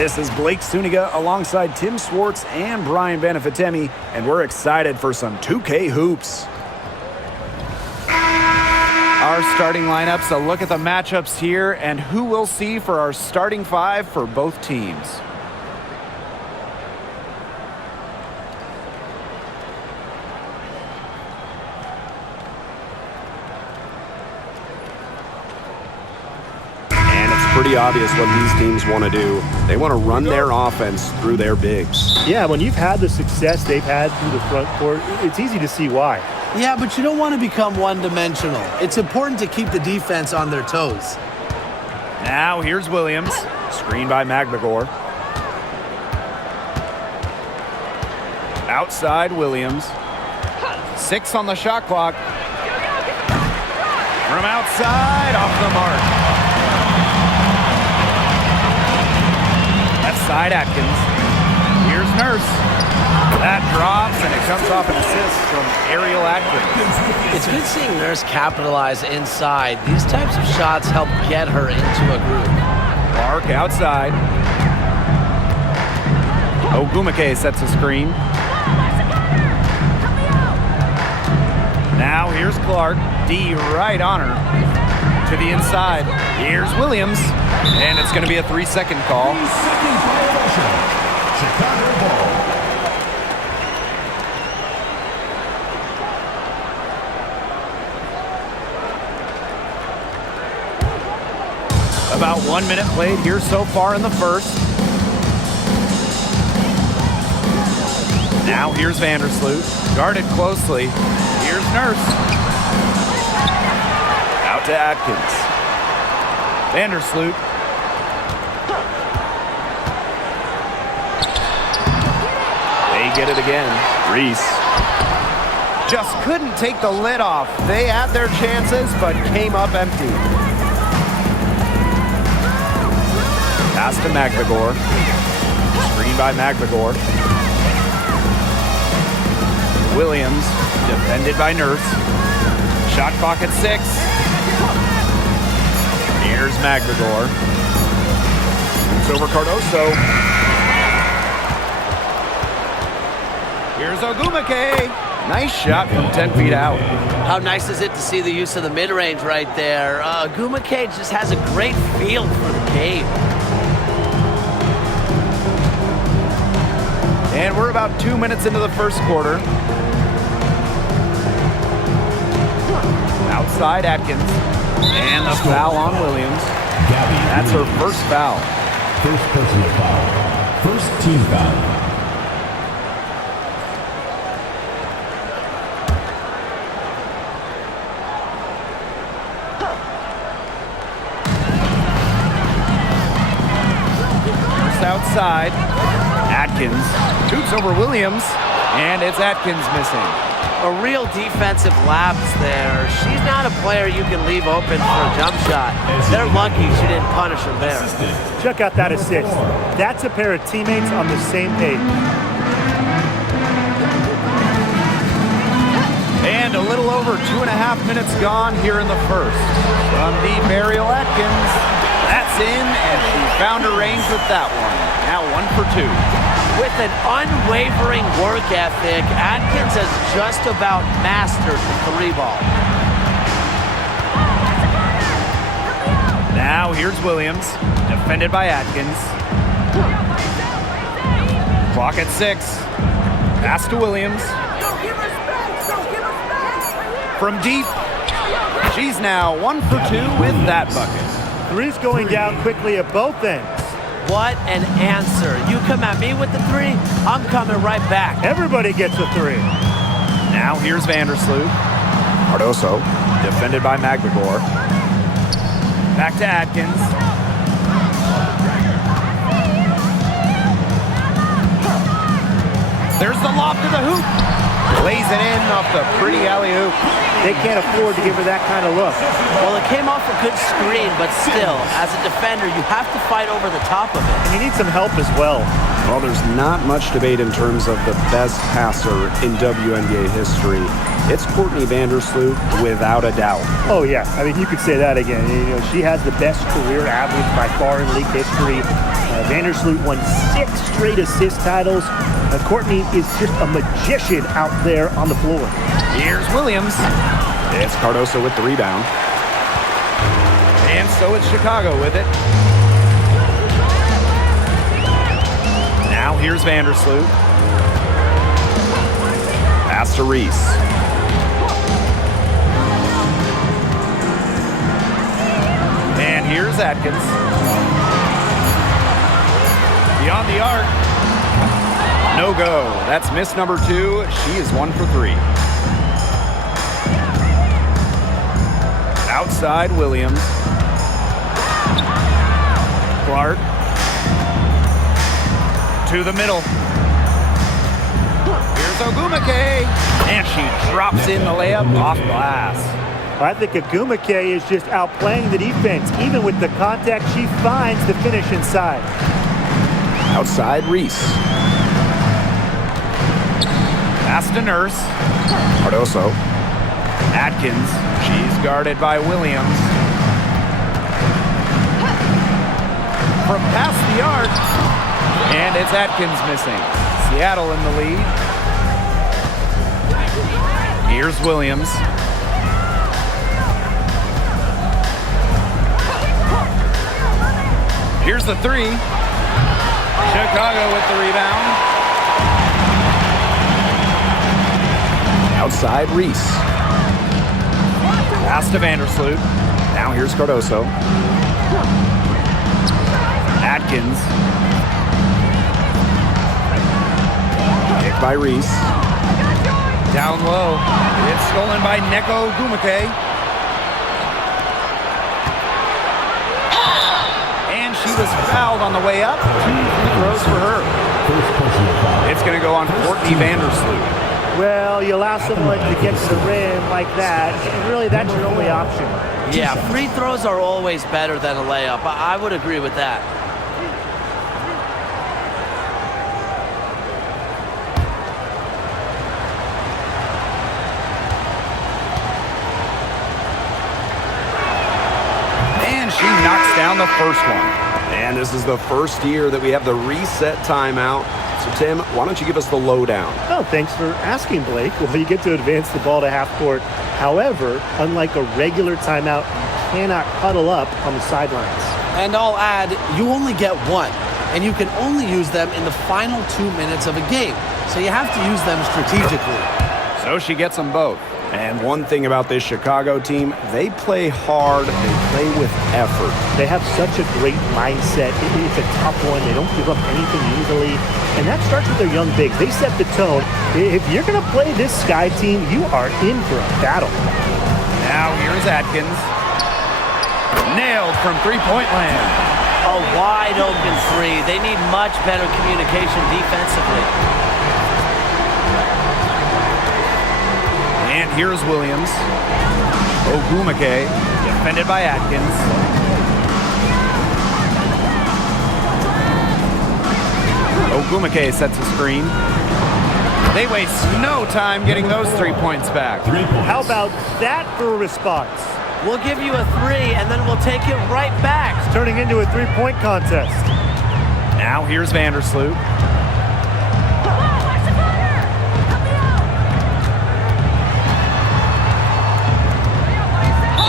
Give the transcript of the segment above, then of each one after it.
This is Blake Suniga alongside Tim Swartz and Brian Benefitemi, and we're excited for some 2K hoops. Our starting lineups, a look at the matchups here and who we'll see for our starting five for both teams. Pretty obvious what these teams want to do. They want to run their offense through their bigs. Yeah, when you've had the success they've had through the front court, it's easy to see why. Yeah, but you don't want to become one-dimensional. It's important to keep the defense on their toes. Now here's Williams, screened by McGregor. Outside Williams. 6 on the shot clock. From outside, off the mark. Side Atkins. Here's Nurse. That drops, and it comes off an assist from Ariel Atkins. It's good seeing Nurse capitalize inside. These types of shots help get her into a groove. Clark outside. Ogumake sets a screen. Now here's Clark. D right on her. To the inside. Here's Williams. And it's going to be a 3-second call. About 1 minute played here so far in the first. Now here's Vandersloot. Guarded closely. Here's Nurse. Out to Atkins. Vandersloot. They get it again. Reese. Just couldn't take the lid off. They had their chances, but came up empty. Pass to McGregor. Screen by McGregor. Williams, defended by Nurse. Shot clock at 6. Here's McGregor. It's over Cardoso. Here's Ogumake. Nice shot from 10 feet out. How nice is it to see the use of the mid-range right there? Ogumake just has a great feel for the game. And we're about 2 minutes into the first quarter. Outside Atkins. And the foul on Williams. That's her first foul. First personal foul. First team foul. First outside. Atkins shoots over Williams. And it's Atkins missing. A real defensive lapse there. She's not a player you can leave open for a jump shot. They're lucky she didn't punish him there. Check out that assist. That's a pair of teammates on the same page. And a little over 2.5 minutes gone here in the first. From deep, Ariel Atkins. That's in, and she found her range with that one. Now 1 for 2. With an unwavering work ethic, Atkins has just about mastered the 3-ball. Now here's Williams, defended by Atkins. Clock at 6. Pass to Williams. From deep, she's now 1 for 2 with that bucket. Three's going down quickly at both ends. What an answer. You come at me with the 3, I'm coming right back. Everybody gets a 3. Now here's Vandersloot. Cardoso, defended by McGregor. Back to Atkins. There's the lob to the hoop. Lays it in off the pretty alley-oop. They can't afford to give her that kind of look. Well, it came off a good screen, but still, as a defender, you have to fight over the top of it. And you need some help as well. Well, there's not much debate in terms of the best passer in WNBA history. It's Courtney Vandersloot, without a doubt. Oh, yeah. I mean, you could say that again. You know, she has the best career average by far in league history. Vandersloot won 6 straight assist titles. Courtney is just a magician out there on the floor. Here's Williams. It's Cardoso with the rebound. And so it's Chicago with it. Now here's Vandersloot. Pass to Reese. And here's Atkins. Beyond the arc. No go. That's miss number 2. She is 1 for 3. Outside Williams. Clark. To the middle. Here's Ogumake. And she drops in the layup off glass. I think Ogumake is just outplaying the defense. Even with the contact, she finds the finish inside. Outside Reese. Pass to Nurse. Cardoso. Atkins. She's guarded by Williams. From past the arc. And it's Atkins missing. Seattle in the lead. Here's Williams. Here's the 3. Chicago with the rebound. Outside Reese. Pass to Vandersloot. Now here's Cardoso. Atkins. Picked by Reese. Down low. It's stolen by Neko Ogumake. And she was fouled on the way up. 2 free throws for her. It's going to go on Courtney Vandersloot. Well, you allow someone to get to the rim like that, and really that's your only option. Yeah, free throws are always better than a layup. I would agree with that. And she knocks down the first one. And this is the first year that we have the reset timeout. So, Tim, why don't you give us the lowdown? Oh, thanks for asking, Blake. Well, you get to advance the ball to half court. However, unlike a regular timeout, you cannot huddle up on the sidelines. And I'll add, you only get one, and you can only use them in the final 2 minutes of a game. So you have to use them strategically. So she gets them both. And one thing about this Chicago team, they play hard, they play with effort. They have such a great mindset. It's a tough one. They don't give up anything easily. And that starts with their young bigs. They set the tone. If you're going to play this Sky team, you are in for a battle. Now here's Atkins. Nailed from three-point land. A wide open 3. They need much better communication defensively. And here's Williams. Ogumake, defended by Atkins. Ogumake sets a screen. They waste no time getting those 3 points back. 3 points. How about that for a response? We'll give you a 3, and then we'll take it right back. It's turning into a three-point contest. Now here's Vandersloot.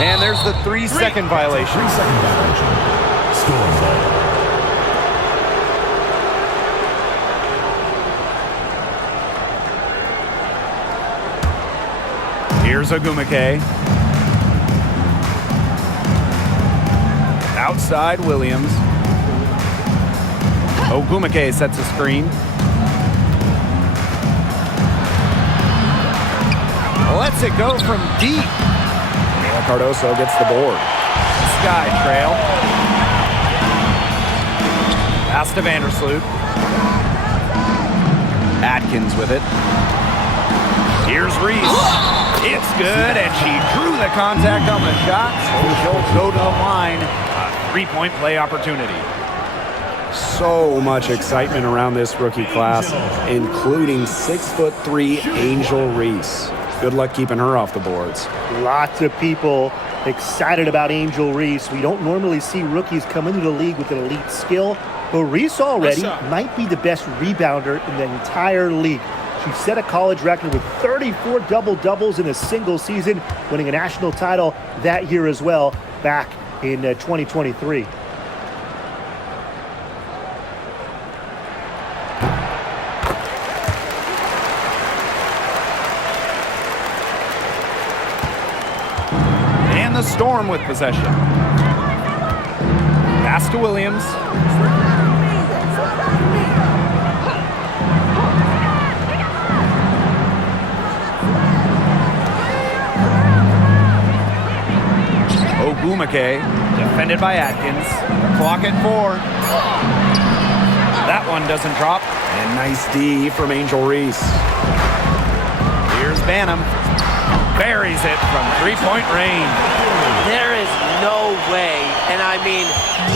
And there's the 3-second violation. 3-second violation. Storm ball. Here's Ogumake. Outside Williams. Ogumake sets a screen. Lets it go from deep. Cardoso gets the board. Sky trail. Pass to Vandersloot. Atkins with it. Here's Reese. It's good, and she drew the contact on the shot, so she'll go to the line. A 3-point play opportunity. So much excitement around this rookie class, including 6'3" Angel Reese. Good luck keeping her off the boards. Lots of people excited about Angel Reese. We don't normally see rookies come into the league with an elite skill, But Reese already might be the best rebounder in the entire league. She set a college record with 34 double-doubles in a single season, winning a national title that year as well, back in 2023. And the Storm with possession. Pass to Williams. Ogumake, defended by Atkins. Clock at 4. That one doesn't drop. And nice D from Angel Reese. Here's Banham. Buries it from three-point range. There is no way, and I mean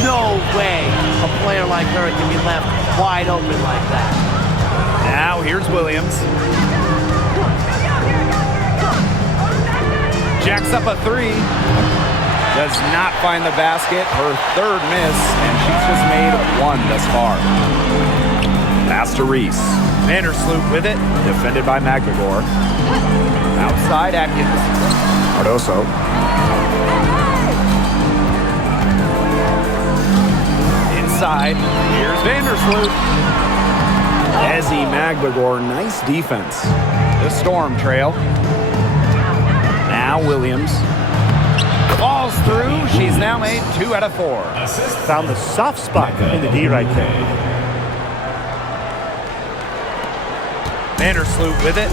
no way, a player like her can be left wide open like that. Now here's Williams. Jacks up a 3. Does not find the basket. Her third miss, and she's just made 1 thus far. Pass to Reese. Vandersloot with it. Defended by McGregor. Outside Atkins. Cardoso. Inside. Here's Vandersloot. Desi Magbagor, nice defense. The Storm trail. Now Williams. Falls through. She's now made 2 out of 4. Found the soft spot in the D right there. Vandersloot with it.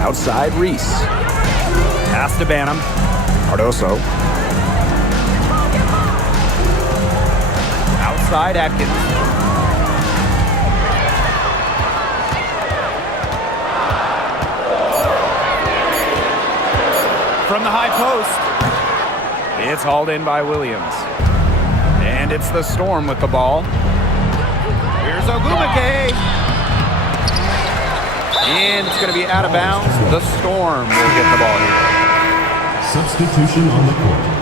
Outside Reese. Pass to Banham. Cardoso. Outside Atkins. From the high post. It's hauled in by Williams. And it's the Storm with the ball. Here's Ogumake. And it's going to be out of bounds. The Storm will get the ball here. Substitution on the court.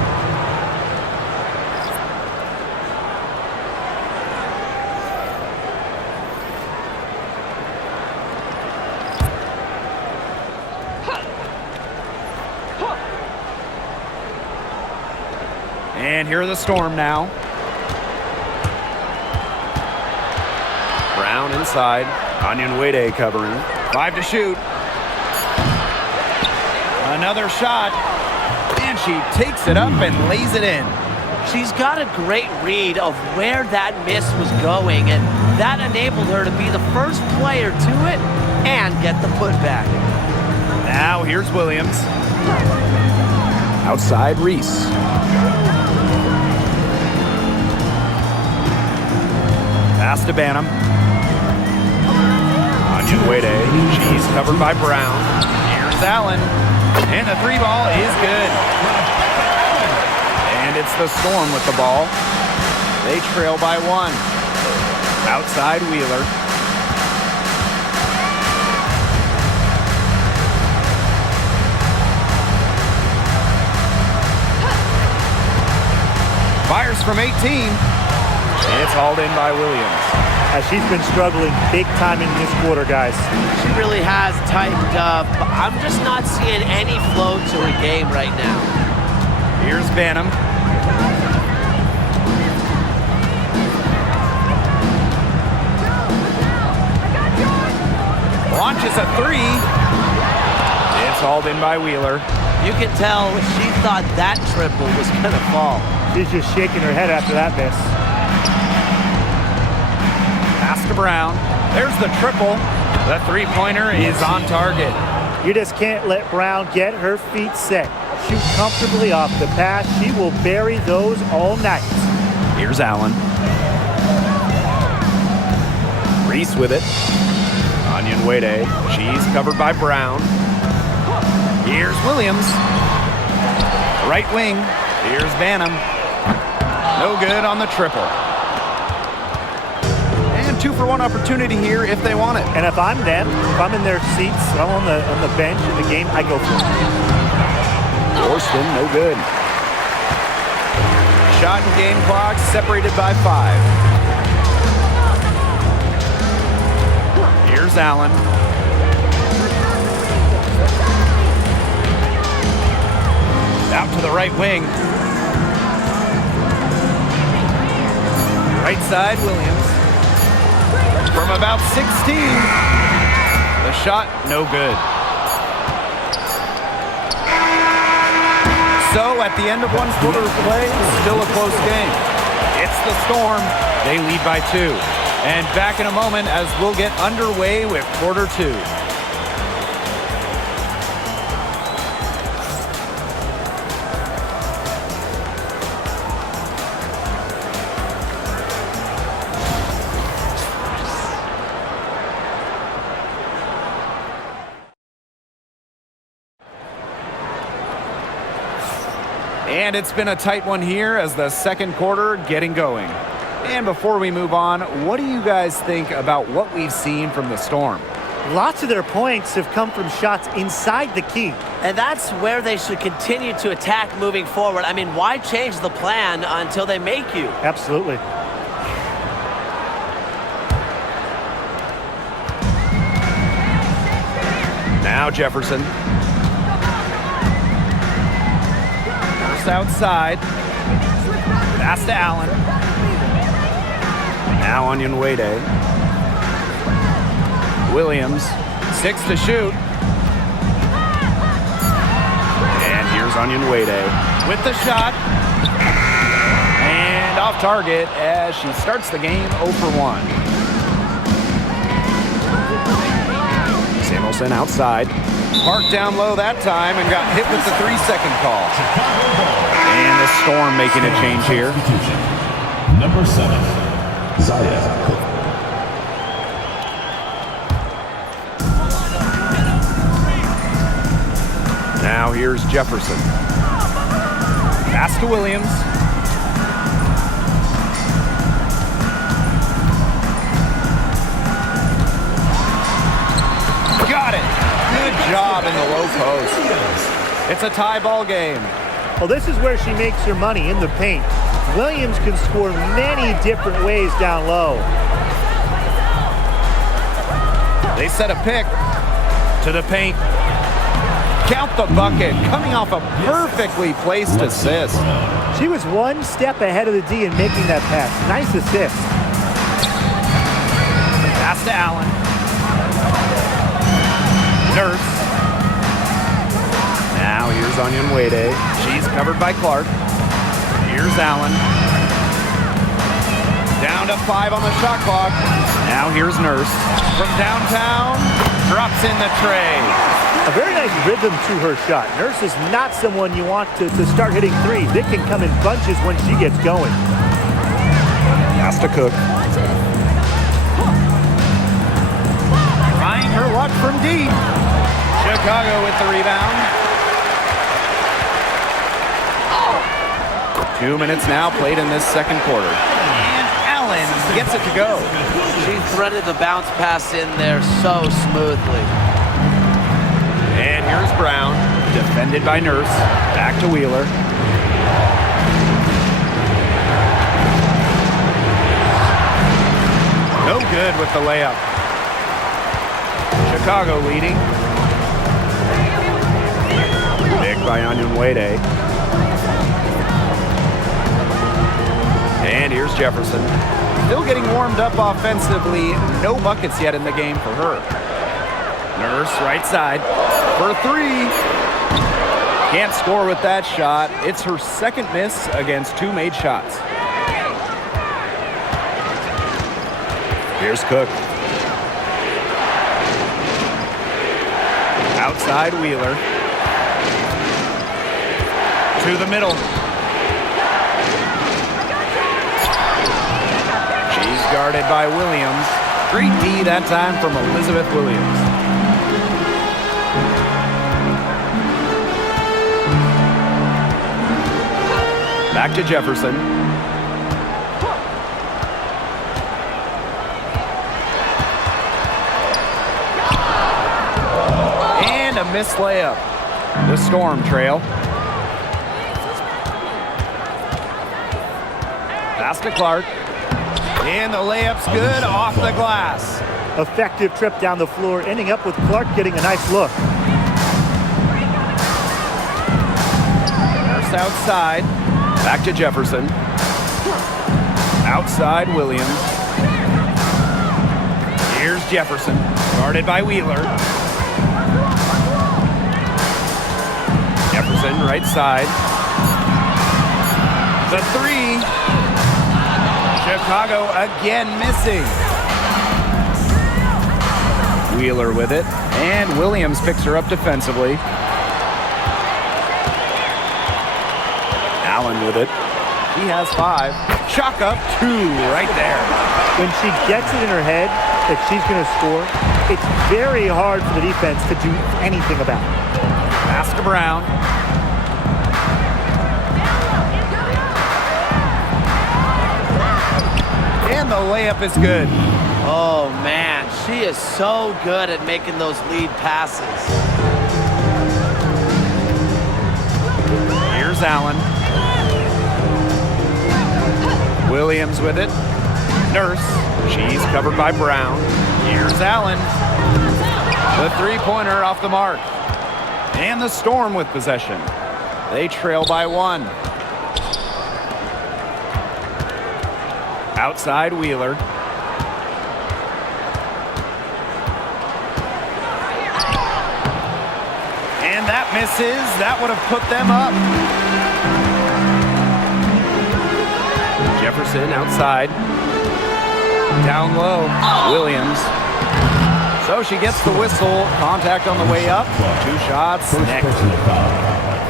And here are the Storm now. Brown inside. Onyenwede covering. 5 to shoot. Another shot. And she takes it up and lays it in. She's got a great read of where that miss was going, and that enabled her to be the first player to it and get the putback. Now here's Williams. Outside Reese. Pass to Banham. Onyenwede. She's covered by Brown. Here's Allen. And the 3 ball is good. And it's the Storm with the ball. They trail by 1. Outside Wheeler. Fires from 18. It's hauled in by Williams. She's been struggling big time in this quarter, guys. She really has tightened up. I'm just not seeing any flow to her game right now. Here's Banham. Launches a 3. It's hauled in by Wheeler. You can tell she thought that triple was going to fall. She's just shaking her head after that miss. Pass to Brown. There's the triple. The 3-pointer is on target. You just can't let Brown get her feet set. Shoot comfortably off the pass. She will bury those all night. Here's Allen. Reese with it. Onyenwede. She's covered by Brown. Here's Williams. Right wing. Here's Banham. No good on the triple. And 2-for-1 opportunity here if they want it. And if I'm them, if I'm in their seats, if I'm on the bench in the game, I go for it. Worston, no good. Shot and game clock separated by 5. Here's Allen. Out to the right wing. Right side, Williams. From about 16. The shot, no good. So at the end of one quarter of play, still a close game. It's the Storm. They lead by 2. And back in a moment as we'll get underway with quarter 2. And it's been a tight one here as the second quarter getting going. And before we move on, what do you guys think about what we've seen from the Storm? Lots of their points have come from shots inside the key. And that's where they should continue to attack moving forward. I mean, why change the plan until they make you? Absolutely. Now Jefferson. Outside. Pass to Allen. Now Onyenwede. Williams. 6 to shoot. And here's Onyenwede with the shot. And off target as she starts the game 0 for 1. Samuelson outside. Parked down low that time and got hit with the 3-second call. And the Storm making a change here. Number 7, Zaya. Now here's Jefferson. Pass to Williams. Got it. Good job in the low post. It's a tie ball game. Well, this is where she makes her money, in the paint. Williams can score many different ways down low. They set a pick to the paint. Count the bucket, coming off a perfectly placed assist. She was one step ahead of the D in making that pass. Nice assist. Pass to Allen. Nurse. Now here's Onyenwede. She's covered by Clark. Here's Allen. Down to 5 on the shot clock. Now here's Nurse. From downtown, drops in the tray. A very nice rhythm to her shot. Nurse is not someone you want to start hitting threes. It can come in bunches when she gets going. Pass to Cook. Trying her luck from deep. Chicago with the rebound. 2 minutes now played in this second quarter. And Allen gets it to go. She threaded the bounce pass in there so smoothly. And here's Brown, defended by Nurse. Back to Wheeler. No good with the layup. Chicago leading. Big by Onyenwede. And here's Jefferson. Still getting warmed up offensively. No buckets yet in the game for her. Nurse, right side, for 3. Can't score with that shot. It's her second miss against 2 made shots. Here's Cook. Outside Wheeler. To the middle. She's guarded by Williams. Great D that time from Elizabeth Williams. Back to Jefferson. And a missed layup. The Storm trail. Pass to Clark. And the layup's good off the glass. Effective trip down the floor, ending up with Clark getting a nice look. Nurse outside. Back to Jefferson. Outside Williams. Here's Jefferson. Guarded by Wheeler. Jefferson right side. The three. Chicago again missing. Wheeler with it. And Williams picks her up defensively. Allen with it. He has 5. Chalk up 2 right there. When she gets it in her head that she's going to score, it's very hard for the defense to do anything about it. Pass to Brown. And the layup is good. Oh, man. She is so good at making those lead passes. Here's Allen. Williams with it. Nurse. She's covered by Brown. Here's Allen. The three-pointer off the mark. And the Storm with possession. They trail by 1. Outside Wheeler. And that misses. That would have put them up. Jefferson outside. Down low. Williams. So she gets the whistle. Contact on the way up. 2 shots. Next.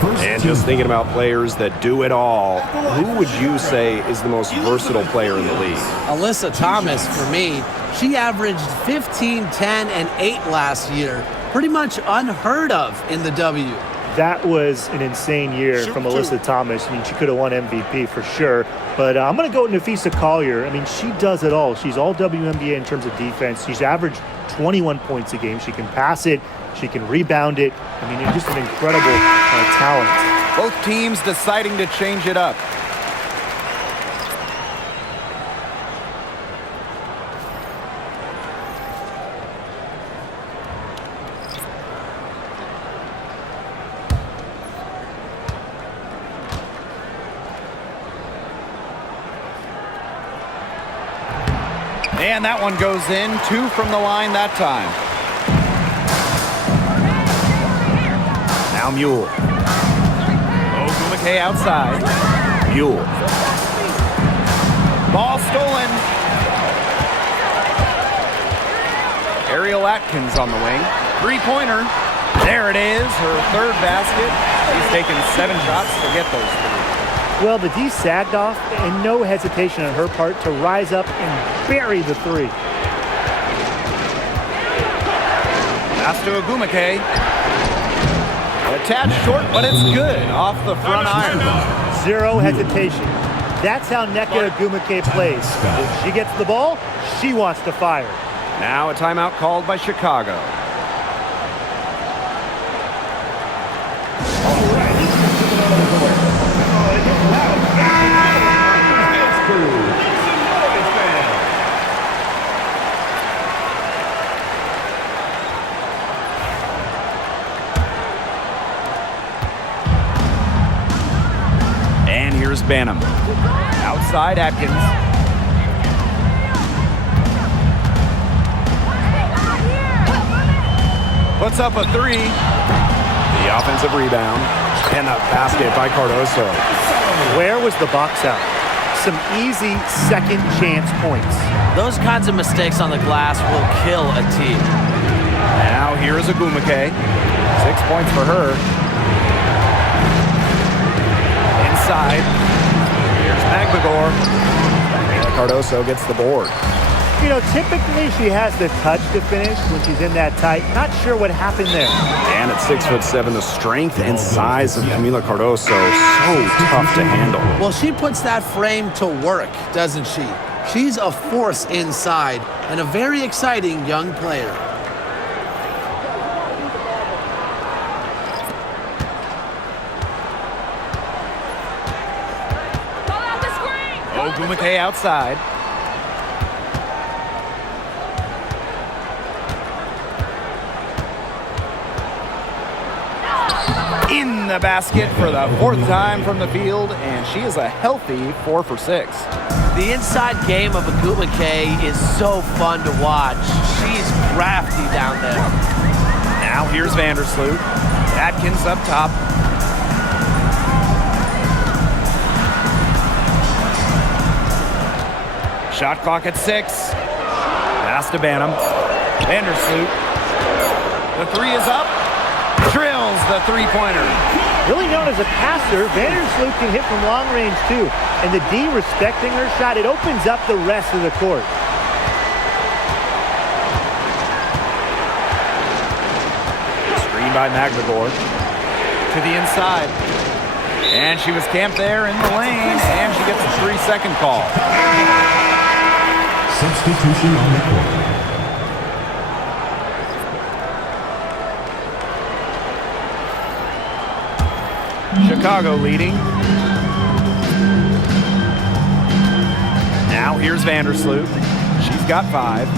And just thinking about players that do it all, who would you say is the most versatile player in the league? Alyssa Thomas, for me. She averaged 15, 10, and 8 last year. Pretty much unheard of in the W. That was an insane year from Alyssa Thomas. I mean, she could have won MVP for sure. But I'm going to go with Nafisa Collier. I mean, she does it all. She's all WNBA in terms of defense. She's averaged 21 points a game. She can pass it. She can rebound it. I mean, just an incredible talent. Both teams deciding to change it up. And that one goes in. 2 from the line that time. Now Mule. Ogumake outside. Mule. Ball stolen. Ariel Atkins on the wing. Three-pointer. There it is, her 3rd basket. She's taken 7 shots to get those 3. Well, the D sagged off, and no hesitation on her part to rise up and bury the 3. Pass to Ogumake. Attached short, but it's good off the front iron. 0 hesitation. That's how Nneka Ogumake plays. If she gets the ball, she wants to fire. Now a timeout called by Chicago. And here's Banham. Outside Atkins. Puts up a 3. The offensive rebound and a basket by Cardoso. Where was the box out? Some easy second chance points. Those kinds of mistakes on the glass will kill a team. Now here is Ogumake. 6 points for her. Inside. Here's Magbagor. Cardoso gets the board. You know, typically she has the touch to finish when she's in that tight. Not sure what happened there. And at 6'7", the strength and size of Camila Cardoso, so tough to handle. Well, she puts that frame to work, doesn't she? She's a force inside and a very exciting young player. Ogumake outside. In the basket for the 4th time from the field, and she is a healthy 4 for 6. The inside game of Ogumake is so fun to watch. She's crafty down there. Now here's Vandersloot. Atkins up top. Shot clock at 6. Pass to Banham. Vandersloot. The 3 is up. Drills the 3-pointer. Really known as a passer, Vandersloot can hit from long range too. And the D respecting her shot, it opens up the rest of the court. Screen by McGregor. To the inside. And she was camped there in the lane, and she gets a 3-second call. Substitution on the court. Chicago leading. Now here's Vandersloot. She's got 5.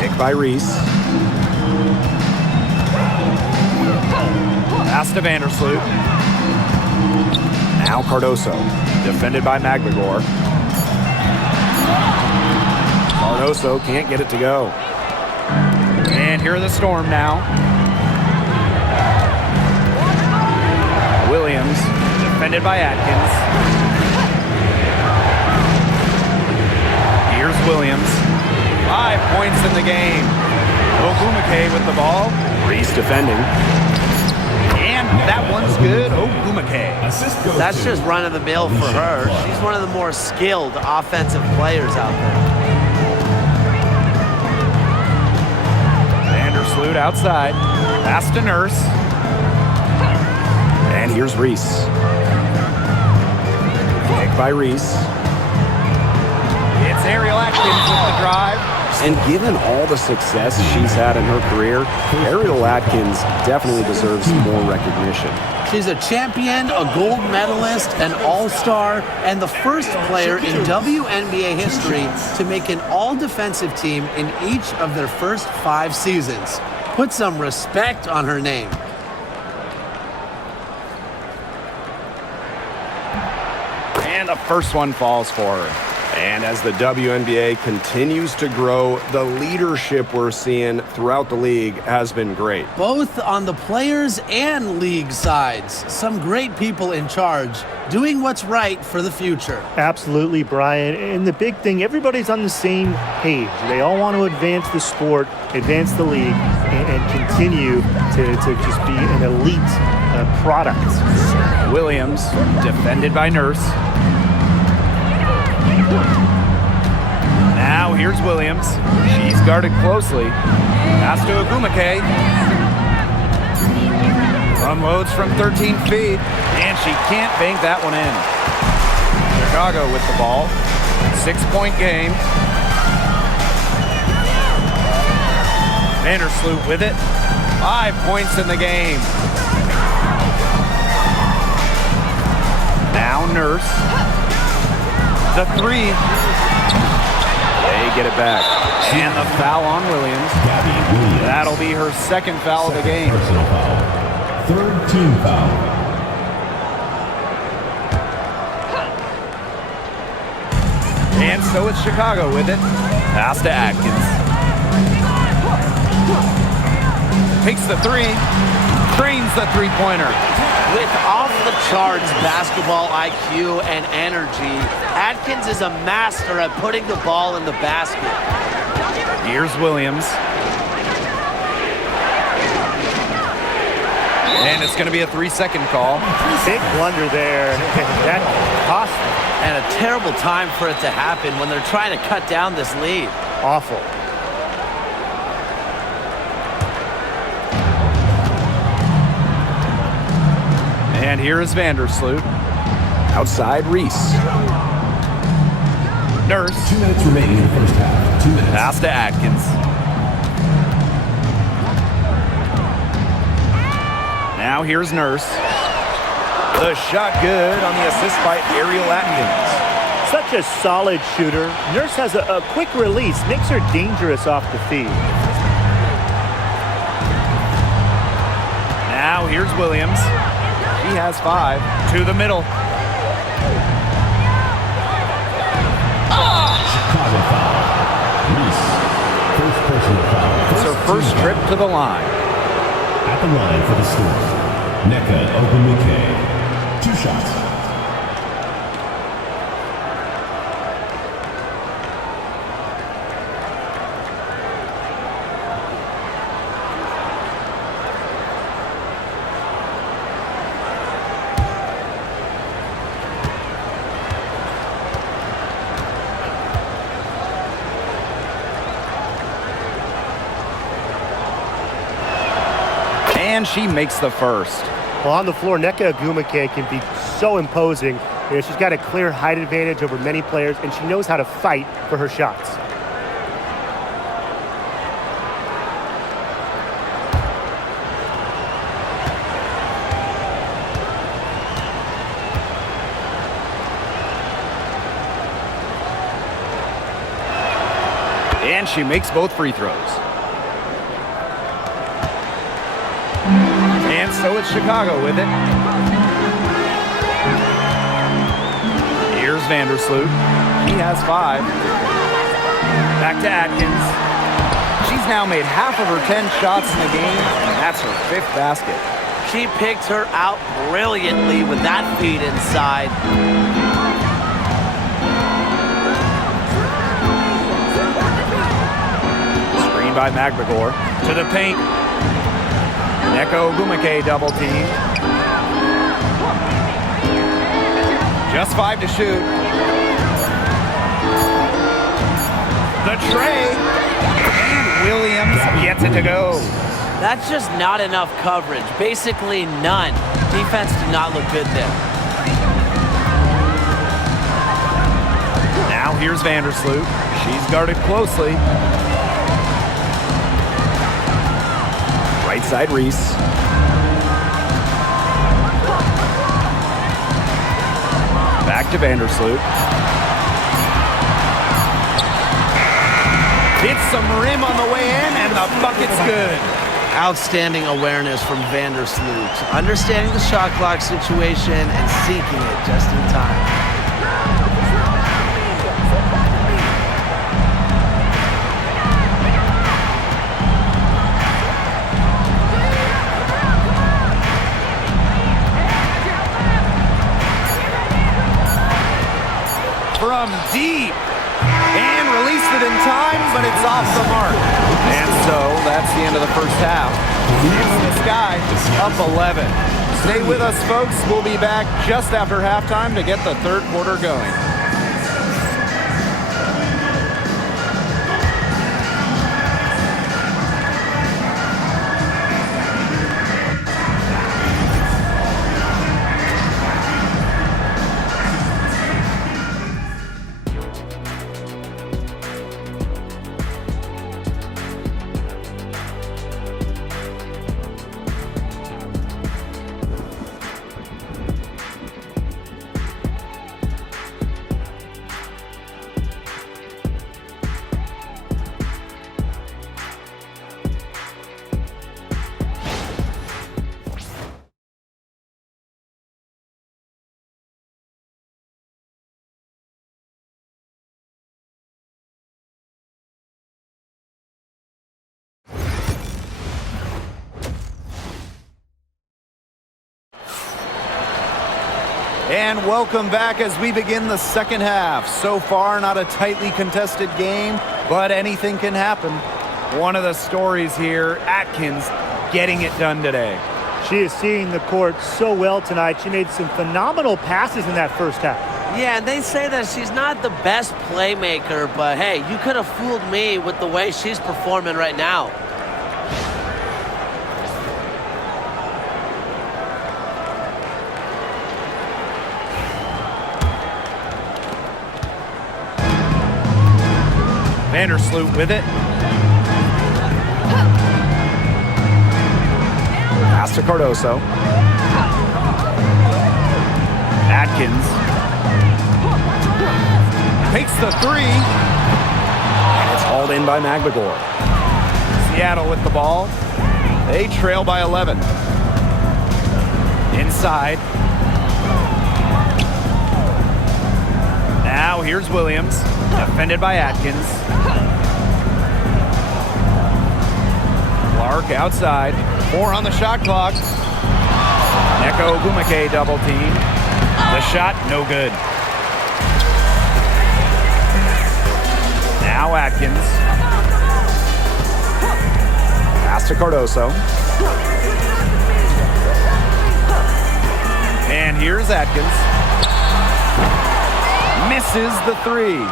Pick by Reese. Pass to Vandersloot. Now Cardoso. Defended by McGregor. Cardoso can't get it to go. And here are the Storm now. Williams, defended by Atkins. Here's Williams. 5 points in the game. Ogumake with the ball. Reese defending. And that one's good. Ogumake. That's just run-of-the-mill for her. She's one of the more skilled offensive players out there. Vandersloot outside. Pass to Nurse. And here's Reese. Pick by Reese. It's Ariel Atkins with the drive. And given all the success she's had in her career, Ariel Atkins definitely deserves some more recognition. She's a champion, a gold medalist, an all-star, and the first player in WNBA history to make an all-defensive team in each of their first 5 seasons. Put some respect on her name. And the first one falls for her. And as the WNBA continues to grow, the leadership we're seeing throughout the league has been great. Both on the players and league sides. Some great people in charge, doing what's right for the future. Absolutely, Brian. And the big thing, everybody's on the same page. They all want to advance the sport, advance the league, and continue to just be an elite product. Williams, defended by Nurse. Now here's Williams. She's guarded closely. Pass to Ogumake. Unloads from 13 feet, and she can't bank that one in. Chicago with the ball. 6-point game. Vandersloot with it. 5 points in the game. Now Nurse. The 3. They get it back. And the foul on Williams. That'll be her 2nd foul of the game. Personal foul. 3rd team foul. And so it's Chicago with it. Pass to Atkins. Takes the 3. Trains the 3-pointer. With off-the-charts basketball IQ and energy, Atkins is a master at putting the ball in the basket. Here's Williams. And it's going to be a 3-second call. Big blunder there. That cost them. And a terrible time for it to happen when they're trying to cut down this lead. Awful. And here is Vandersloot. Outside Reese. Nurse. 2 minutes remaining in the first half. 2 minutes. Pass to Atkins. Now here's Nurse. The shot good on the assist by Ariel Atkins. such a solid shooter. Nurse has a quick release, makes her dangerous off the feed. Now here's Williams. He has 5. To the middle. Chicago foul. Reese. First personal foul. It's her first trip to the line. At the line for the score. Nneka Ogwumike. 2 shots. And she makes the first. Well, on the floor, Nneka Ogwumike can be so imposing. You know, she's got a clear height advantage over many players, and she knows how to fight for her shots. And she makes both free throws. And so it's Chicago with it. Here's Vandersloot. He has 5. Back to Atkins. She's now made half of her 10 shots in the game, and that's her 5th basket. She picked her out brilliantly with that feed inside. Screen by Magbagor. To the paint. Nneka Ogwumike double team. Just 5 to shoot. The tray. And Williams gets it to go. That's just not enough coverage. Basically none. Defense did not look good there. Now here's Vandersloot. She's guarded closely. Right side Reese. Back to Vandersloot. Hits some rim on the way in, and the bucket's good. Outstanding awareness from Vandersloot. Understanding the shot clock situation and seeking it just in time. From deep. And released it in time, but it's off the mark. And so that's the end of the first half. It's the Sky up 11. Stay with us, folks. We'll be back just after halftime to get the third quarter going. And welcome back as we begin the second half. So far, not a tightly contested game, but anything can happen. One of the stories here, Atkins getting it done today. She is seeing the court so well tonight. She made some phenomenal passes in that first half. Yeah, and they say that she's not the best playmaker, but hey, you could have fooled me with the way she's performing right now. Vandersloot with it. Pass to Cardoso. Atkins. the three. And it's hauled in by Magbagor. Seattle with the ball. They trail by 11. Inside. Now here's Williams, defended by Atkins. Clark outside. 4 on the shot clock. Neko Ogumike double team. The shot, no good. Now Atkins. Pass to Cardoso. And here's Atkins. Misses the three.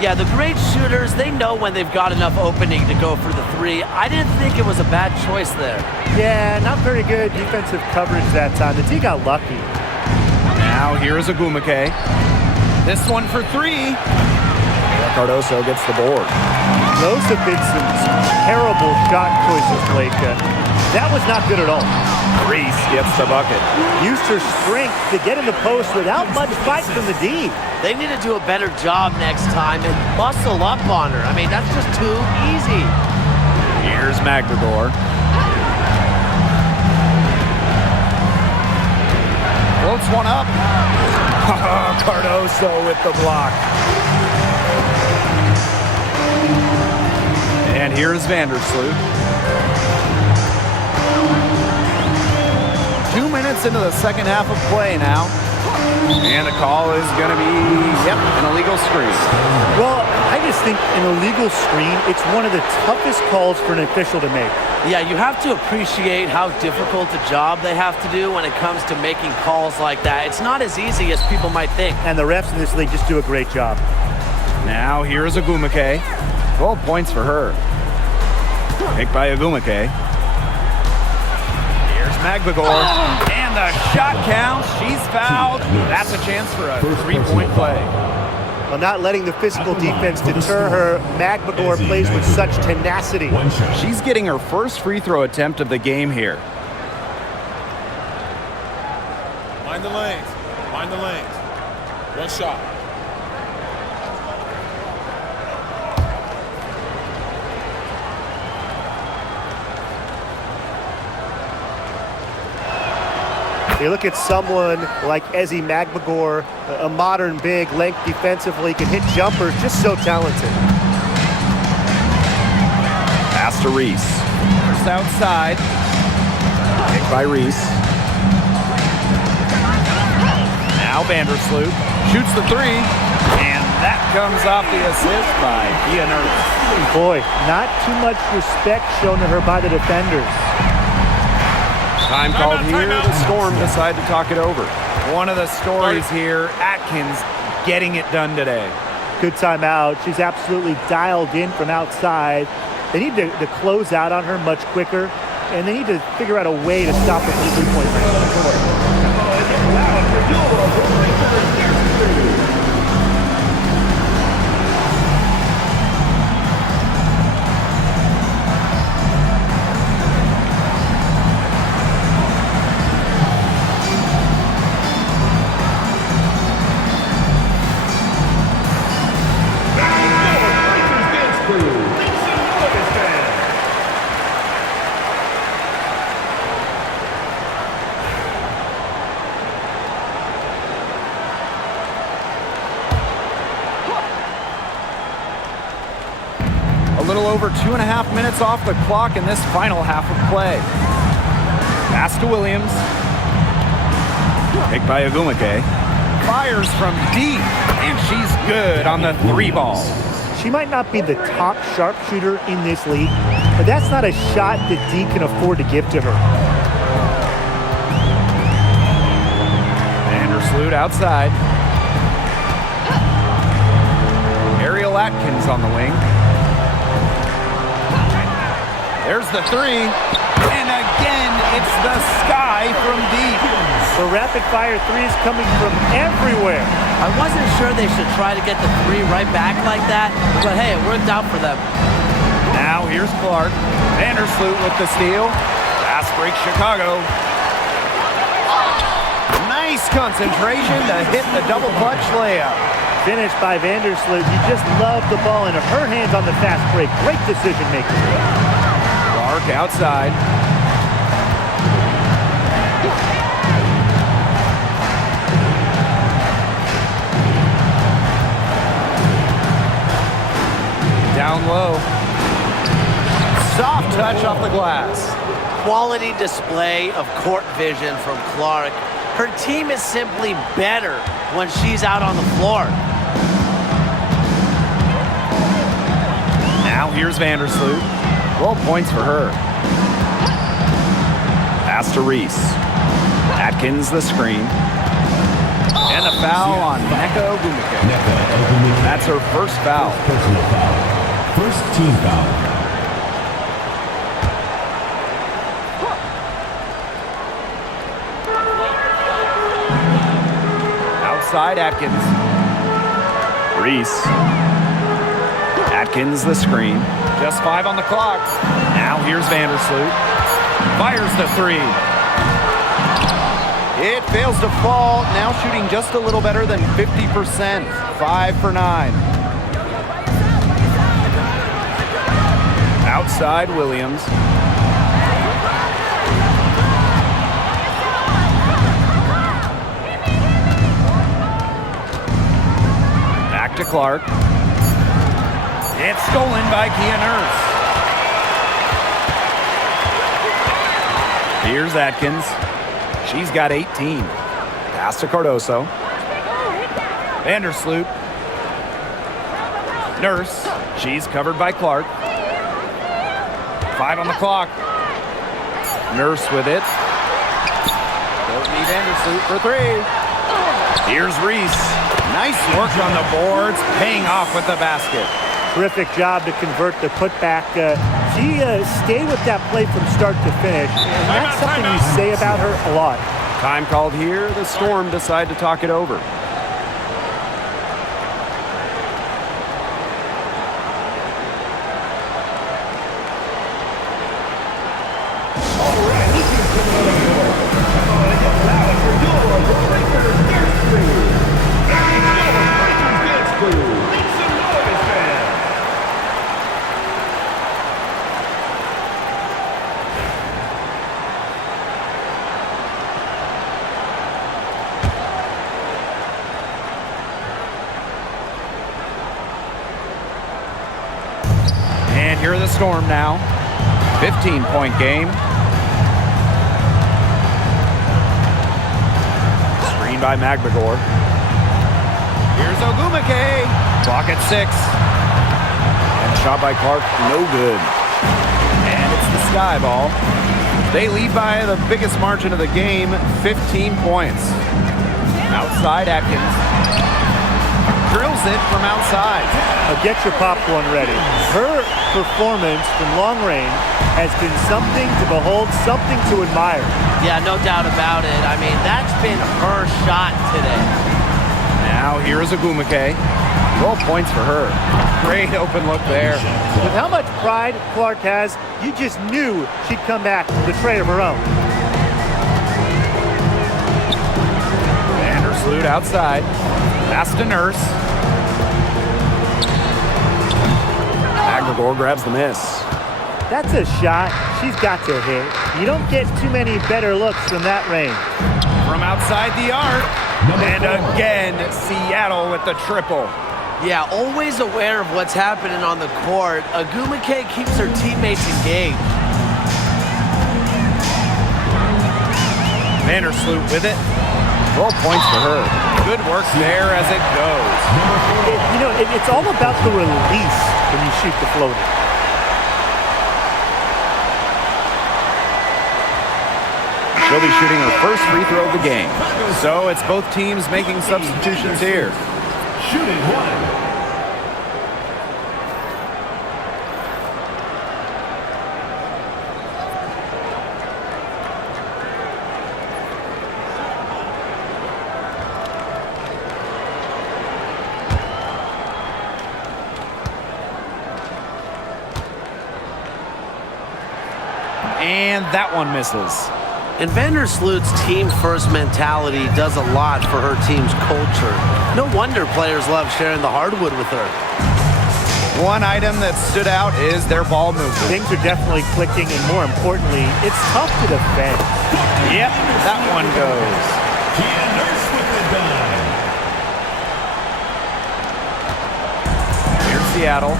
Yeah, the great shooters, they know when they've got enough opening to go for the three. I didn't think it was a bad choice there. Yeah, not very good defensive coverage that time. The team got lucky. Now here's Ogumike. This one for three. Cardoso gets the board. Those have been some terrible shot choices, Blake. That was not good at all. Reese gets the bucket. Used her strength to get in the post without much fight from the D. They need to do a better job next time and muscle up on her. I mean, that's just too easy. Here's Magbagor. Floats one up. Cardoso with the block. And here's Vandersloot. 2 minutes into the second half of play now. And the call is going to be, an illegal screen. Well, I just think an illegal screen, it's one of the toughest calls for an official to make. Yeah, you have to appreciate how difficult a job they have to do when it comes to making calls like that. It's not as easy as people might think. And the refs in this league just do a great job. Now here's Ogumike. 12 points for her. Picked by Ogumike. Here's Magbagor. And the shot counts. She's fouled. That's a chance for a three-point play. Well, not letting the physical defense deter her, Magbagor plays with such tenacity. She's getting her first free throw attempt of the game here. Mind the lanes. Mind the lanes. One shot. You look at someone like Ezi Magbagor, a modern big, length defensively, can hit jumpers, just so talented. Pass to Reese. First outside. Picked by Reese. Now Vandersloot shoots the three. And that comes off the assist by Pia Nurse. Boy, not too much respect shown to her by the defenders. Time called here. The Storm decide to talk it over. One of the stories here, Atkins getting it done today. Good timeout. She's absolutely dialed in from outside. They need to close out on her much quicker, and they need to figure out a way to stop her from the three-point range. A little over 2.5 minutes off the clock in this final half of play. Pass to Williams. Picked by Ogumike. Fires from deep, and she's good on the three ball. She might not be the top sharpshooter in this league, but that's not a shot that D can afford to give to her. Vandersloot outside. Ariel Atkins on the wing. There's the three. And again, it's the sky from deep. The rapid-fire threes coming from everywhere. I wasn't sure they should try to get the three right back like that, but hey, it worked out for them. Now here's Clark. Vandersloot with the steal. Fast break Chicago. Nice Nice concentration to hit the double clutch layup. Finished by Vandersloot. You just love the ball in her hands on the fast break. Great decision making. Clark outside. Down low. Soft touch off the glass. Quality display of court vision from Clark. Her team is simply better when she's out on the floor. Now here's Vandersloot. 12 points for her. Pass to Reese. Atkins the screen. And a foul on Nneka Ogwumike. That's her first foul. Personal foul. First team foul. Outside Atkins. Reese. Atkins the screen. Just 5 on the clock. Now here's Vandersloot. Fires the 3. It fails to fall. Now shooting just a little better than 50%. 5 for 9. Outside Williams. Back to Clark. It's stolen by Kia Nurse. Here's Atkins. She's got 18. Pass to Cardoso. Vandersloot. Nurse. She's covered by Clark. 5 on the clock. Nurse with it. Don't need Vandersloot for 3. Here's Reese. Nice work on the boards, paying off with the basket. Terrific job to convert the putback. She stayed with that play from start to finish, and that's something we say about her a lot. Time called here. The Storm decide to talk it over. And here are the Storm now. 15-point game. Screen by Magbagor. Here's Ogwumike. Clock at 6. And shot by Clark, no good. And it's the Sky Ball. They lead by the biggest margin of the game, 15 points. Outside Atkins. Drills it from outside. Get your popcorn ready. Her performance from long range has been something to behold, something to admire. Yeah, no doubt about it. I mean, that's been her shot today. Now here is Ogwumike. 12 points for her. Great open look there. With how much pride Clark has, you just knew she'd come back with a tray of her own. Vandersloot outside. Pass to Nurse. Magbagor grabs the miss. That's a shot she's got to hit. You don't get too many better looks from that range. From outside the arc. And again, Seattle with the triple. Yeah, always aware of what's happening on the court. Ogwumike keeps her teammates engaged. Vandersloot with it. 12 points for her. Good work there as it goes. It's all about the release when you shoot the floater. She'll be shooting her first free throw of the game. So it's both teams making substitutions here. Shooting 1. And that one misses. And Vandersloot's team-first mentality does a lot for her team's culture. No wonder players love sharing the hardwood with her. One item that stood out is their ball movement. Things are definitely clicking, and more importantly, it's tough to defend. Yep, that one goes. Kia Nurse with the dime. Here's Seattle.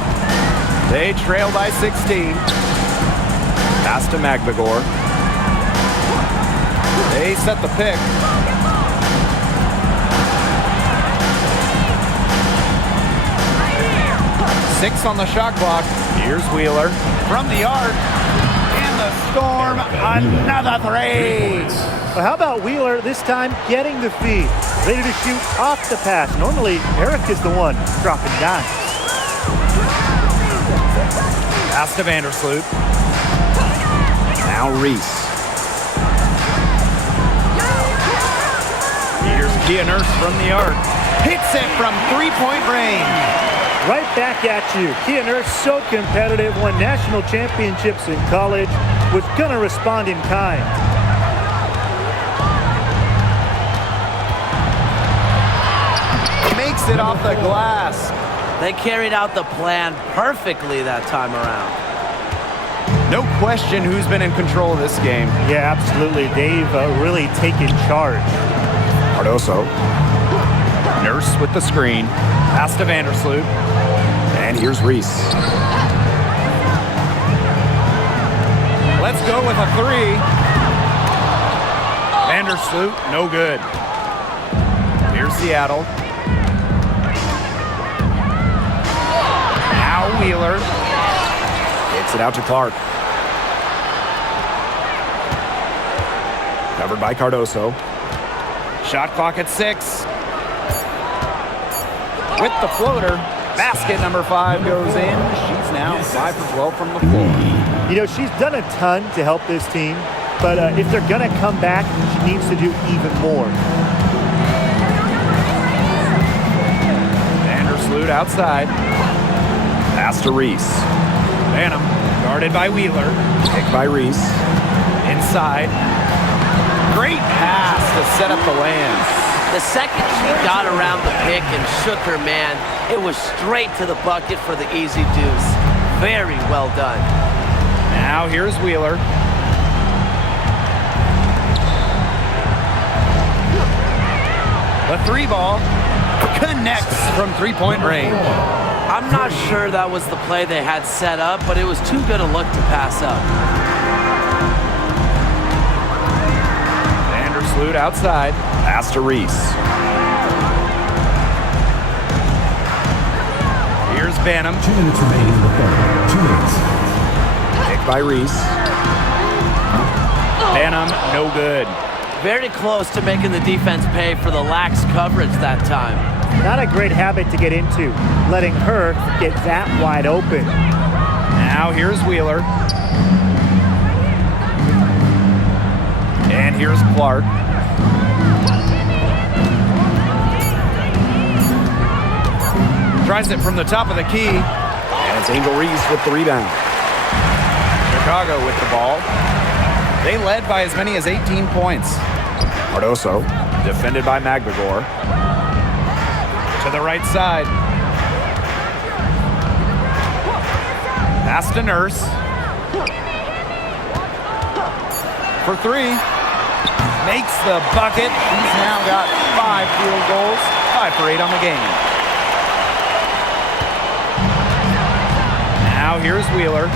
They trail by 16. Pass to Magbagor. They set the pick. Six on the shot clock. Here's Wheeler from the arc. And the Storm, another three. Well, how about Wheeler this time getting the feed? Ready to shoot off the pass. Normally, Eric is the one dropping dimes. Pass to Vandersloot. Now Reese. Here's Kia Nurse from the arc. Hits it from three-point range. Right back at you. Kia Nurse, so competitive, won national championships in college, was going to respond in kind. Makes it off the glass. They carried out the plan perfectly that time around. No question who's been in control of this game. Yeah, absolutely. They've really taken charge. Cardoso. Nurse with the screen. Pass to Vandersloot. And here's Reese. Let's go with a three. Vandersloot, no good. Here's Seattle. Now Wheeler. Hits it out to Clark. Covered by Cardoso. Shot clock at 6. With the floater. Basket number 5 goes in. She's now 5 for 12 from the floor. You know, she's done a ton to help this team, but if they're going to come back, she needs to do even more. Vandersloot outside. Pass to Reese. Banham guarded by Wheeler. Picked by Reese. Inside. Great pass to set up the land. The second she got around the pick and shook her man, it was straight to the bucket for the easy deuce. Very well done. Now here's Wheeler. The 3 ball connects from three-point range. I'm not sure that was the play they had set up, but it was too good a look to pass up. Vandersloot outside. Pass to Reese. Here's Banham. 2 minutes remaining in the third. 2 minutes. Picked by Reese. Banham, no good. Very close to making the defense pay for the lax coverage that time. Not a great habit to get into, letting her get that wide open. Now here's Wheeler. And here's Clark. Tries it from the top of the key. And it's Angel Reese with the rebound. Chicago with the ball. They led by as many as 18 points. Cardoso. Defended by Magbagor. To the right side. Pass to Nurse. For 3. Makes the bucket. He's now got 5 field goals. 5 for 8 on the game. Now here's Wheeler.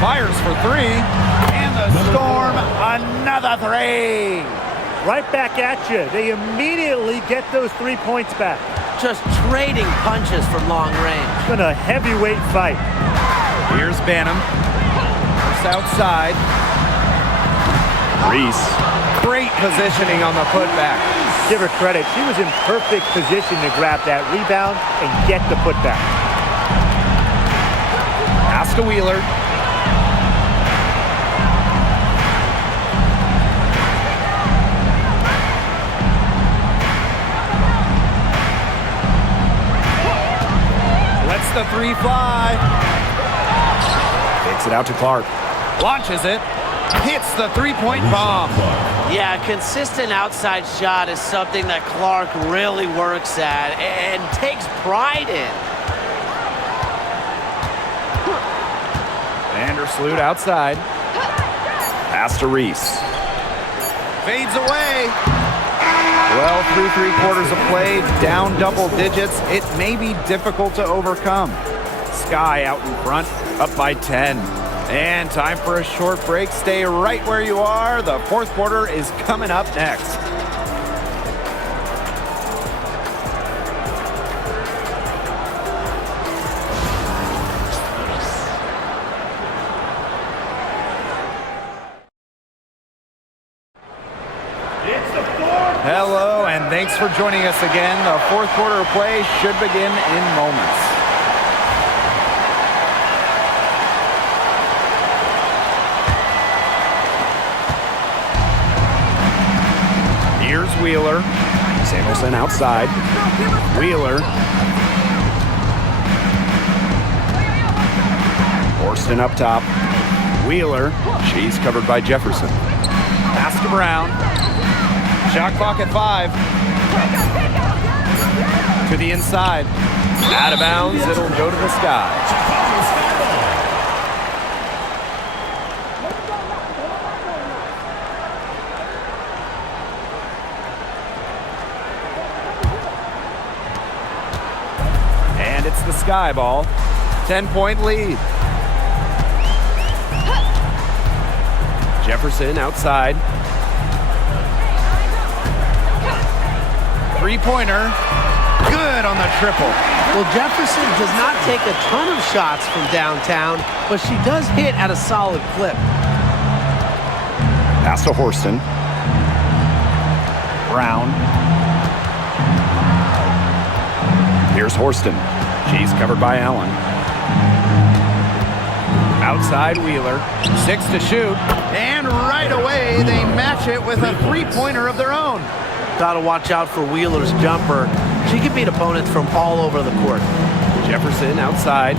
Fires for 3. And the Storm, another 3. Right back at you. They immediately get those 3 points back. Just trading punches from long range. It's been a heavyweight fight. Here's Banham. Just outside. Reese. Great positioning on the putback. Give her credit. She was in perfect position to grab that rebound and get the putback. Pass to Wheeler. the three fly. Takes it out to Clark. Launches it. Hits the three-point bomb. Yeah, a consistent outside shot is something that Clark really works at and takes pride in. Vandersloot outside. Pass to Reese. Fades away. Well, through 3/4 of play, down double digits. It may be difficult to overcome. Sky out in front, up by 10. And time for a short break. Stay right where you are. The fourth quarter is coming up next. Hello, and thanks for joining us again. The fourth quarter of play should begin in moments. Here's Wheeler. Samuelson outside. Wheeler. Horston up top. Wheeler. She's covered by Jefferson. Pass to Brown. Shot clock at 5. To the inside. Out of bounds. It'll go to the sky. And it's the sky ball. 10-point lead. Jefferson outside. Three-pointer. Good on the triple. Well, Jefferson does not take a ton of shots from downtown, but she does hit at a solid clip. Pass to Horston. Brown. Here's Horston. She's covered by Allen. Outside Wheeler. 6 to shoot. And right away, they match it with a three-pointer of their own. Got to watch out for Wheeler's jumper. She can beat opponents from all over the court. Jefferson outside.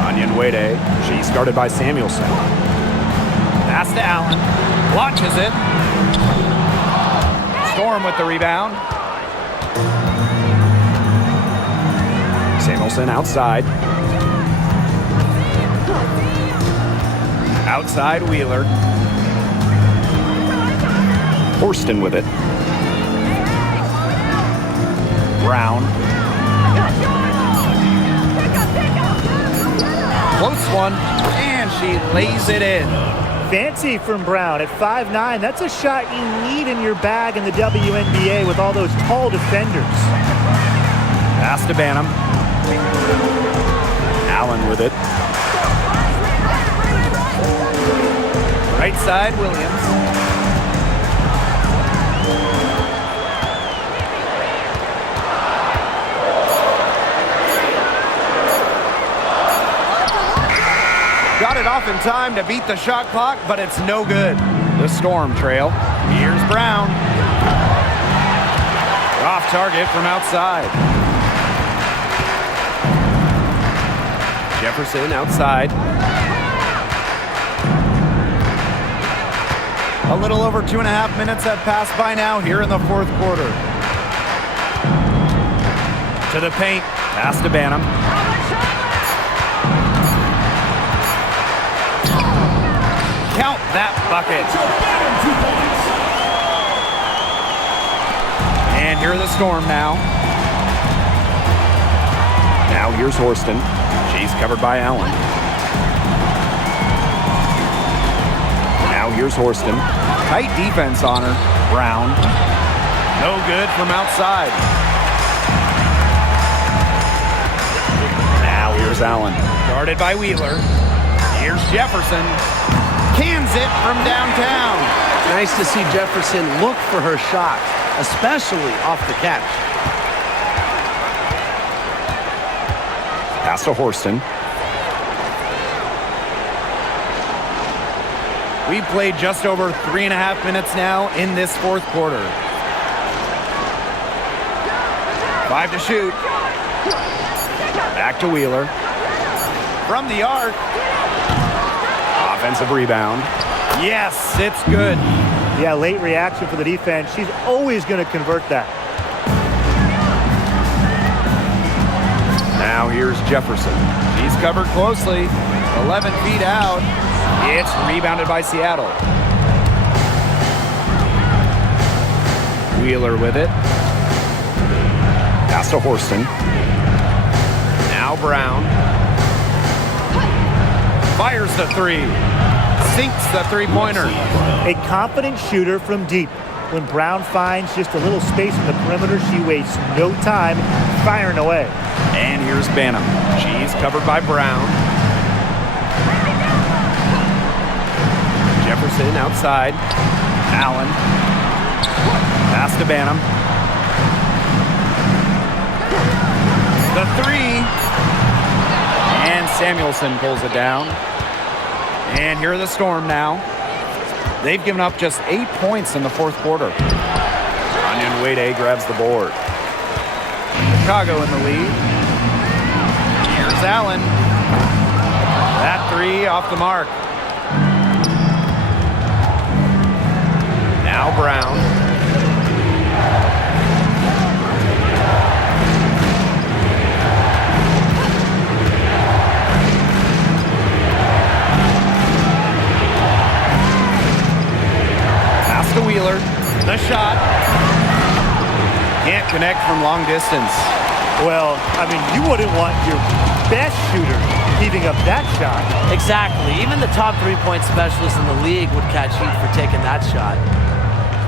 Onyenwede. She's guarded by Samuelson. Pass to Allen. Launches it. Storm with the rebound. Samuelson outside. Outside Wheeler. Horston with it. Brown. Close one. And she lays it in. Fancy from Brown at 5'9". That's a shot you need in your bag in the WNBA with all those tall defenders. Pass to Banham. Allen with it. Right side Williams. Got it off in time to beat the shot clock, but it's no good. The Storm trail. Here's Brown. Off target from outside. Jefferson outside. A little over 2.5 minutes have passed by now here in the fourth quarter. To the paint. Pass to Banham. Count that bucket. And here are the Storm now. Now here's Horston. She's covered by Allen. Now here's Horston. Tight defense on her. Brown. No good from outside. Now here's Allen. Guarded by Wheeler. Here's Jefferson. Cans it from downtown. Nice to see Jefferson look for her shot, especially off the catch. Pass to Horston. We've played just over 3.5 minutes now in this fourth quarter. 5 to shoot. Back to Wheeler. From the arc. Offensive rebound. Yes, it's good. Yeah, late reaction for the defense. She's always going to convert that. Now here's Jefferson. She's covered closely. 11 feet out. It's rebounded by Seattle. Wheeler with it. Pass to Horston. Now Brown. Fires the three. Sinks the three-pointer. A confident shooter from deep. When Brown finds just a little space in the perimeter, she wastes no time firing away. And here's Banham. She's covered by Brown. Jefferson outside. Allen. Pass to Banham. The three. And Samuelson pulls it down. And here are the Storm now. They've given up just 8 points in the fourth quarter. Onion Wade grabs the board. Chicago in the lead. Here's Allen. That three off the mark. Now Brown. To Wheeler, the shot. Can't connect from long distance. Well, I mean, you wouldn't want your best shooter heaving up that shot. Exactly. Even the top three-point specialist in the league would catch heat for taking that shot.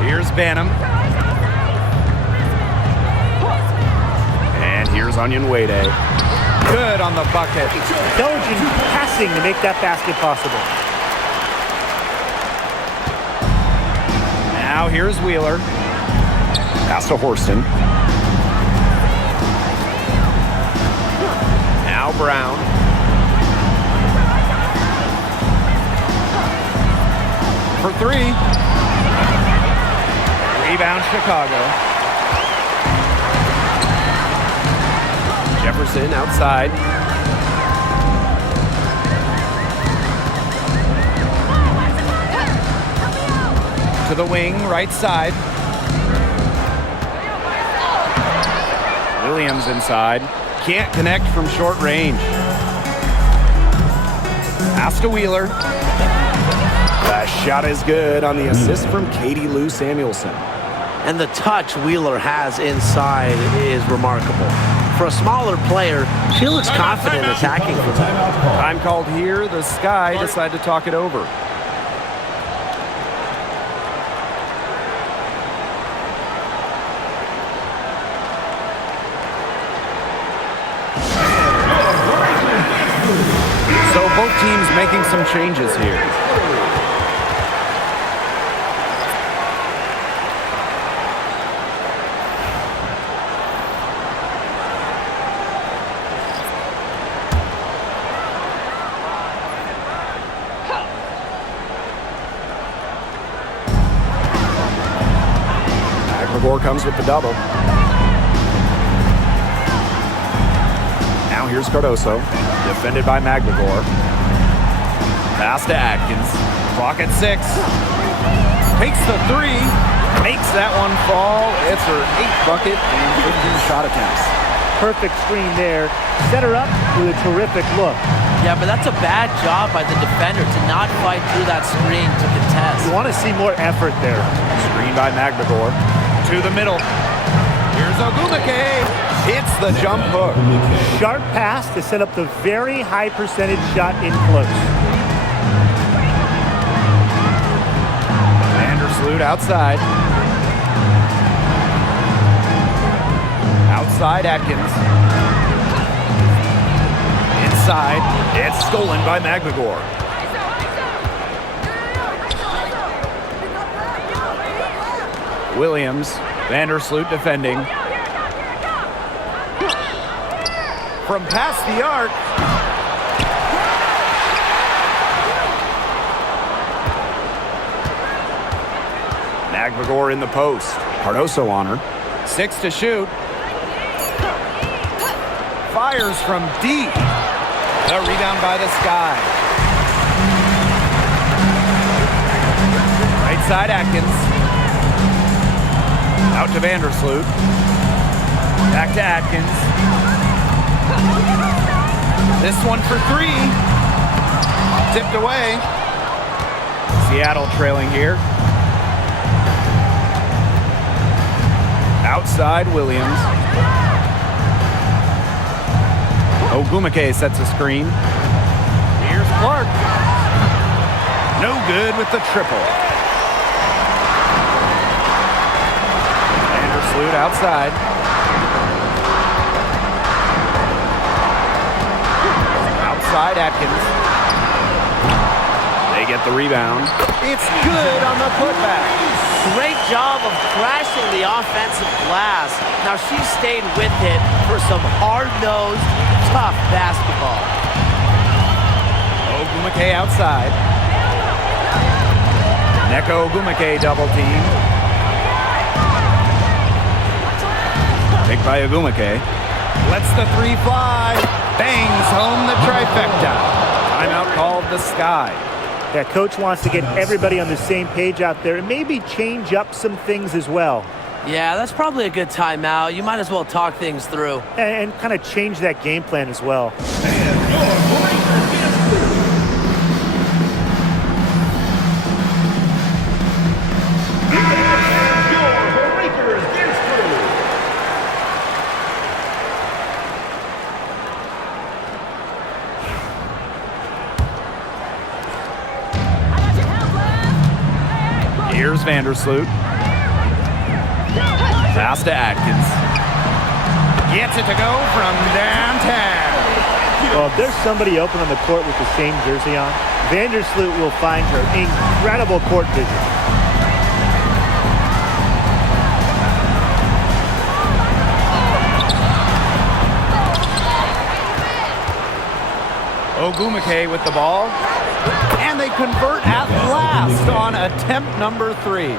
Here's Banham. And here's Onion Wade. Good on the bucket. Intelligent passing to make that basket possible. Now here's Wheeler. Pass to Horston. Now Brown. For three. Rebound Chicago. Jefferson outside. To the wing, right side. Williams inside. Can't connect from short range. Pass to Wheeler. That shot is good on the assist from Katie Lou Samuelson. And the touch Wheeler has inside is remarkable. For a smaller player, she looks confident attacking from that. Time called here. The Sky decide to talk it over. So both teams making some changes here. McGore comes with the double. Now here's Cardoso. Defended by McGregor. Pass to Atkins. Clock at 6. Takes the three. Makes that one fall. It's her 8th bucket and 15 shot attempts. Perfect screen there. Set her up with a terrific look. Yeah, but that's a bad job by the defender to not fight through that screen to contest. You want to see more effort there. Screen by McGregor. To the middle. Here's Ogumake. Hits the jump hook. Sharp pass to set up the very high percentage shot in close. Vandersloot outside. Outside Atkins. Inside. It's stolen by McGregor. Williams. Vandersloot defending. From past the arc. McGregor in the post. Cardoso on her. 6 to shoot. fires from deep. The rebound by the Sky. Right side Atkins. Out to Vandersloot. Back to Atkins. This one for three. Tipped away. Seattle trailing here. Outside Williams. Ogumake sets a screen. Here's Clark. No good with the triple. Vandersloot outside. Outside Atkins. They get the rebound. It's good on the putback. Great job of crashing the offensive glass. Now she stayed with it for some hard-nosed, tough basketball. Ogumake outside. Neko Ogumake double team. Picked by Ogumake. Lets the three fly. Bangs home the trifecta. Timeout called the Sky. Yeah, coach wants to get everybody on the same page out there and maybe change up some things as well. Yeah, that's probably a good timeout. You might as well talk things through. And kind of change that game plan as well. Here's Vandersloot. Pass to Atkins. Gets it to go from downtown. Well, if there's somebody open on the court with the same jersey on, Vandersloot will find her incredible court vision. Ogumake with the ball. And they convert at last on attempt number 3.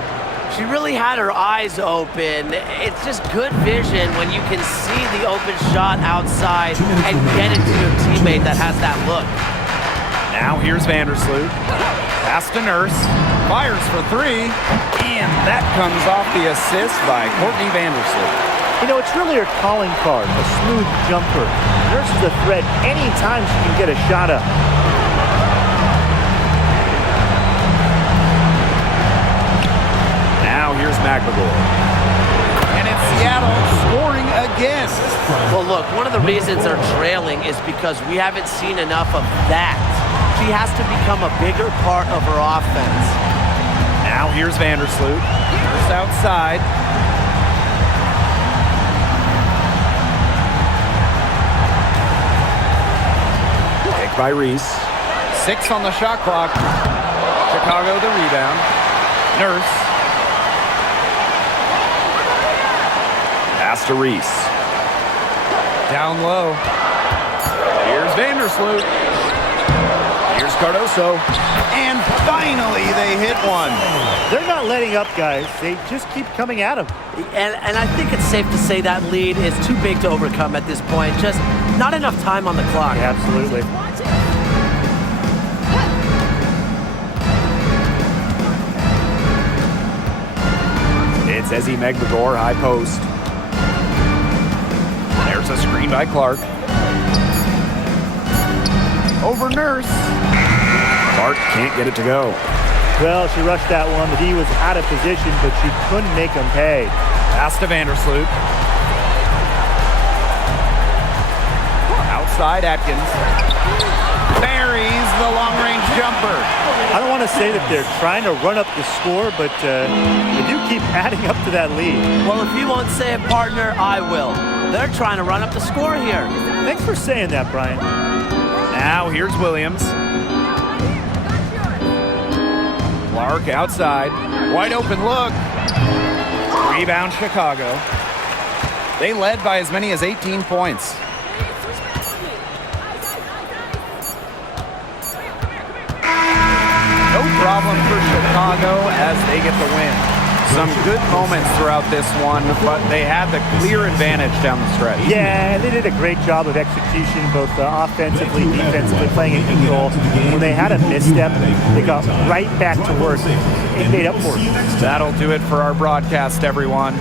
She really had her eyes open. It's just good vision when you can see the open shot outside and get it to your teammate that has that look. Now here's Vandersloot. Pass to Nurse. Fires for 3. And that comes off the assist by Courtney Vandersloot. You know, it's really her calling card, a smooth jumper. Nurse is a threat anytime she can get a shot up. Now here's McLaughlin. And it's Seattle scoring again. Well, look, one of the reasons they're trailing is because we haven't seen enough of that. She has to become a bigger part of her offense. Now here's Vandersloot. Just outside. Picked by Reese. 6 on the shot clock. Chicago the rebound. Nurse. Pass to Reese. Down low. Here's Vandersloot. Here's Cardoso. And finally they hit one. They're not letting up, guys. They just keep coming at them. And I think it's safe to say that lead is too big to overcome at this point. Just not enough time on the clock. Yeah, absolutely. It's Ezzy Megmador, high post. There's a screen by Clark. Over Nurse. Clark can't get it to go. Well, she rushed that one. The D was out of position, but she couldn't make them pay. Pass to Vandersloot. Outside Atkins. Buries the long-range jumper. I don't want to say that they're trying to run up the score, but they do keep adding up to that lead. Well, if you won't say it, partner, I will. They're trying to run up the score here. Thanks for saying that, Brian. Now here's Williams. Clark outside. Wide open look. Rebound Chicago. They led by as many as 18 points. No problem for Chicago as they get the win. Some good moments throughout this one, but they had the clear advantage down the stretch. Yeah, and they did a great job of execution, both offensively, defensively, playing in control. When they had a misstep, they got right back to work and made up for it. That'll do it for our broadcast, everyone.